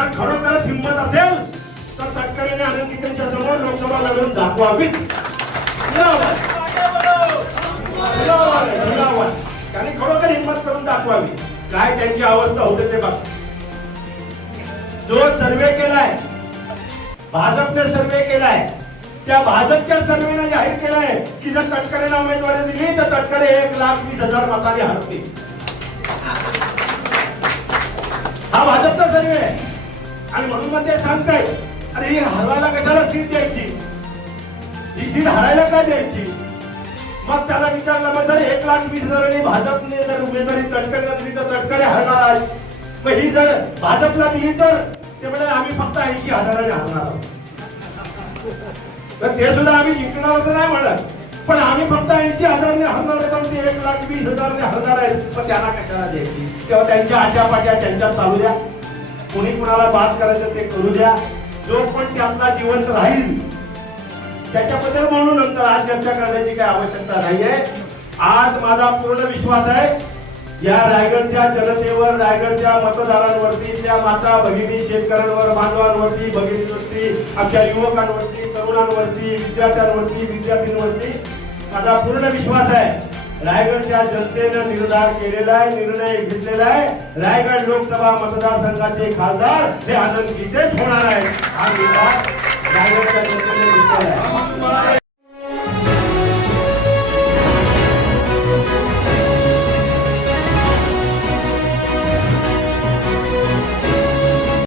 जर खरोखरच हिंमत असेल तर तत्कालीन आनंदीतांच्या समोर लोकसभा लढून दाखवावीत. त्यांनी खरोखर हिंमत करून दाखवावी. काय त्यांची अवस्था होते ते बघ. जो सर्वे केलाय भाजपने सर्वे केलाय त्या भाजपच्या सर्वेनं जाहीर केलाय की जर तटकरेला उमेदवारी दिली तर तटकरे एक लाख वीस हजार मताने हरतील हा भाजपचा सर्वे आहे. आणि म्हणून मग ते सांगताय अरे ही हरवायला कशाला सीट द्यायची? ही सीट हरायला का द्यायची? मग त्याला विचारलं मग जर एक लाख वीस हजारांनी भाजपने जर उमेदवारी तटकरेला दिली तर तटकरे हरणार. आहे मग ही जर भाजपला दिली तर ते म्हणजे आम्ही फक्त ऐंशी हजाराने हरणार आहोत. तर ते सुद्धा आम्ही जिंकणार असं नाही म्हणत पण आम्ही फक्त ऐंशी हजारने हरणार आहोत ते एक लाख वीस हजारने हरणार आहेत. पण त्यांना कशाला द्यायची? तेव्हा त्यांच्या आशापाट्या त्यांच्यात चालू द्या. कोणी कुणाला बात करायचं ते करू द्या. जो पण त्यांना जिवंत राहील त्याच्याबद्दल म्हणून नंतर आज चर्चा करण्याची काही आवश्यकता नाहीये. आज माझा पूर्ण विश्वास आहे या रायगडच्या जनतेवर रायगडच्या मतदारांवरती त्या माता भगिनी शेतकऱ्यांवर बांधवांवरती भगिनीवरती आमच्या युवकांवरती तरुणांवरती विद्यार्थ्यांवरती विद्यार्थींवरती माझा पूर्ण विश्वास आहे. रायगडच्या जनतेनं निर्धार केलेला आहे निर्णय घेतलेला आहे. रायगड लोकसभा मतदारसंघाचे खासदार हे आनंद गीतेच होणार आहे हा निर्धार रायगडच्या जनतेने